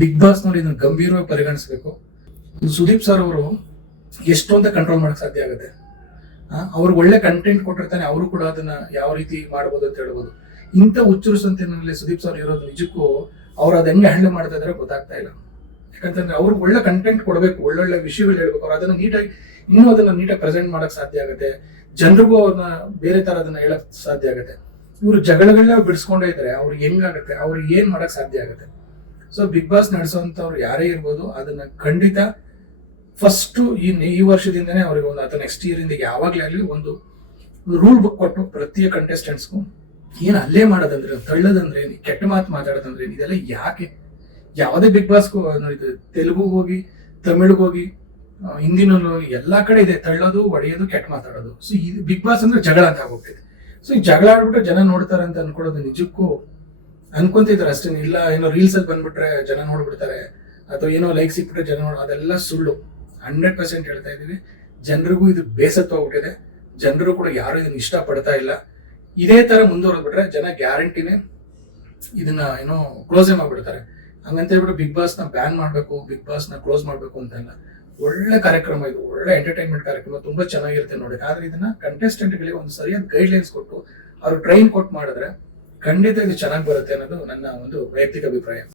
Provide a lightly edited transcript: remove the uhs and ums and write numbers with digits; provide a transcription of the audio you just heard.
Big boss ನೋಡಿ ಇದನ್ನ ಗಂಭೀರವಾಗಿ ಪರಿಗಣಿಸಬೇಕು. ಸುದೀಪ್ ಸರ್ ಅವರು ಎಷ್ಟು ಅಂತ ಕಂಟ್ರೋಲ್ ಮಾಡಕ್ ಸಾಧ್ಯ ಆಗುತ್ತೆ. ಅವ್ರಿಗೆ ಒಳ್ಳೆ ಕಂಟೆಂಟ್ ಕೊಟ್ಟಿರ್ತಾನೆ, ಅವರು ಕೂಡ ಅದನ್ನ ಯಾವ ರೀತಿ ಮಾಡ್ಬೋದು ಅಂತ ಹೇಳ್ಬೋದು. ಇಂಥ ಹುಚ್ಚುರಿಸಂತಿನಲ್ಲಿ ಸುದೀಪ್ ಸರ್ ಇರೋದು ನಿಜಕ್ಕೂ ಅವ್ರು ಅದ್ ಹೆಂಗೆ ಹ್ಯಾಂಡಲ್ ಮಾಡ್ತಾ ಇದ್ರೆ ಗೊತ್ತಾಗ್ತಾ ಇಲ್ಲ. ಯಾಕಂತಂದ್ರೆ ಅವ್ರಿಗೆ ಒಳ್ಳೆ ಕಂಟೆಂಟ್ ಕೊಡಬೇಕು, ಒಳ್ಳೊಳ್ಳೆ ವಿಷಯಗಳು ಹೇಳ್ಬೇಕು. ಅವ್ರು ಅದನ್ನ ನೀಟಾಗಿ ಪ್ರೆಸೆಂಟ್ ಮಾಡಕ್ ಸಾಧ್ಯ ಆಗುತ್ತೆ. ಜನರಿಗೂ ಅವ್ರನ್ನ ಬೇರೆ ತರ ಅದನ್ನ ಹೇಳಕ್ ಸಾಧ್ಯ ಆಗುತ್ತೆ. ಇವರು ಜಗಳಗಳನ್ನ ಬಿಡಿಸ್ಕೊಂಡೇ ಇದ್ರೆ ಅವ್ರಿಗೆ ಹೆಂಗಾಗುತ್ತೆ, ಅವ್ರಿಗೆ ಏನ್ ಮಾಡಕ್ ಸಾಧ್ಯ ಆಗುತ್ತೆ. ಸೊ ಬಿಗ್ ಬಾಸ್ ನಡೆಸುವಂತವ್ರು ಯಾರೇ ಇರ್ಬೋದು, ಅದನ್ನ ಖಂಡಿತ ಫಸ್ಟ್ ಈ ವರ್ಷದಿಂದನೇ ಅವ್ರಿಗೆ ಒಂದು ಅಥವಾ ನೆಕ್ಸ್ಟ್ ಇಯರ್ ಇಂದ ಯಾವಾಗ್ಲೇ ಆಗಲಿ ಒಂದು ರೂಲ್ ಬುಕ್ ಕೊಟ್ಟು ಪ್ರತಿ ಕಂಟೆಸ್ಟೆಂಟ್ಸ್ಗೂ ಏನ್ ಅಲ್ಲೇ ಮಾಡೋದಂದ್ರೆ, ತಳ್ಳೋದಂದ್ರೆ, ಕೆಟ್ಟ ಮಾತು ಮಾತಾಡೋದಂದ್ರೆ ಇದೆಲ್ಲ ಯಾಕೆ? ಯಾವುದೇ ಬಿಗ್ ಬಾಸ್ಗೂ ಇದು ತೆಲುಗುಗೆ ಹೋಗಿ, ತಮಿಳ್ಗೆ ಹೋಗಿ, ಹಿಂದಿನಲ್ಲೂ ಎಲ್ಲಾ ಕಡೆ ಇದೆ ತಳ್ಳೋದು, ಹೊಡೆಯೋದು, ಕೆಟ್ಟ ಮಾತಾಡೋದು. ಸೊ ಇದು ಬಿಗ್ ಬಾಸ್ ಅಂದ್ರೆ ಜಗಳ ಅಂತ ಆಗೋಗ್ತಿದೆ. ಸೊ ಈ ಜಗಳ ಆಡ್ಬಿಟ್ರೆ ಜನ ನೋಡ್ತಾರೆ ಅಂತ ಅನ್ಕೊಳ್ಳೋದು ನಿಜಕ್ಕೂ ಅನ್ಕೊಂತಿದ್ದಾರೆ ಅಷ್ಟೇ. ಇಲ್ಲ ಏನೋ ರೀಲ್ಸ್ ಅಲ್ಲಿ ಬಂದ್ಬಿಟ್ರೆ ಜನ ನೋಡ್ಬಿಡ್ತಾರೆ, ಅಥವಾ ಏನೋ ಲೈಕ್ ಸಿಕ್ಬಿಟ್ರೆ ಜನ ಅದೆಲ್ಲ ಸುಳ್ಳು. 100% ಹೇಳ್ತಾ ಇದೀವಿ. ಜನರಿಗೂ ಇದು ಬೇಸತ್ತು ಹೋಗ್ಬಿಟ್ಟಿದೆ. ಜನರು ಕೂಡ ಯಾರು ಇದನ್ನ ಇಷ್ಟ ಪಡ್ತಾ ಇಲ್ಲ. ಇದೇ ತರ ಮುಂದುವರೆದ್ಬಿಟ್ರೆ ಜನ ಗ್ಯಾರಂಟಿನೇ ಇದನ್ನ ಏನೋ ಕ್ಲೋಸೇ ಮಾಡ್ಬಿಡ್ತಾರೆ. ಹಂಗಂತ ಹೇಳ್ಬಿಟ್ಟು ಬಿಗ್ ಬಾಸ್ ನ ಬ್ಯಾನ್ ಮಾಡ್ಬೇಕು, ಬಿಗ್ ಬಾಸ್ ನ ಕ್ಲೋಸ್ ಮಾಡ್ಬೇಕು ಅಂತಲ್ಲ. ಒಳ್ಳೆ ಕಾರ್ಯಕ್ರಮ ಇದು, ಒಳ್ಳೆ ಎಂಟರ್ಟೈನ್ಮೆಂಟ್ ಕಾರ್ಯಕ್ರಮ, ತುಂಬಾ ಚೆನ್ನಾಗಿರುತ್ತೆ ನೋಡಿ. ಆದ್ರೆ ಇದನ್ನ ಕಂಟೆಸ್ಟೆಂಟ್ ಗಳಿಗೆ ಒಂದು ಸರಿಯಾದ ಗೈಡ್ ಲೈನ್ಸ್ ಕೊಟ್ಟು ಅವ್ರು ಟ್ರೈನ್ ಕೊಟ್ಟು ಮಾಡಿದ್ರೆ ಖಂಡಿತ ಇದು ಚೆನ್ನಾಗಿ ಬರುತ್ತೆ ಅನ್ನೋದು ನನ್ನ ಒಂದು ವೈಯಕ್ತಿಕ ಅಭಿಪ್ರಾಯ.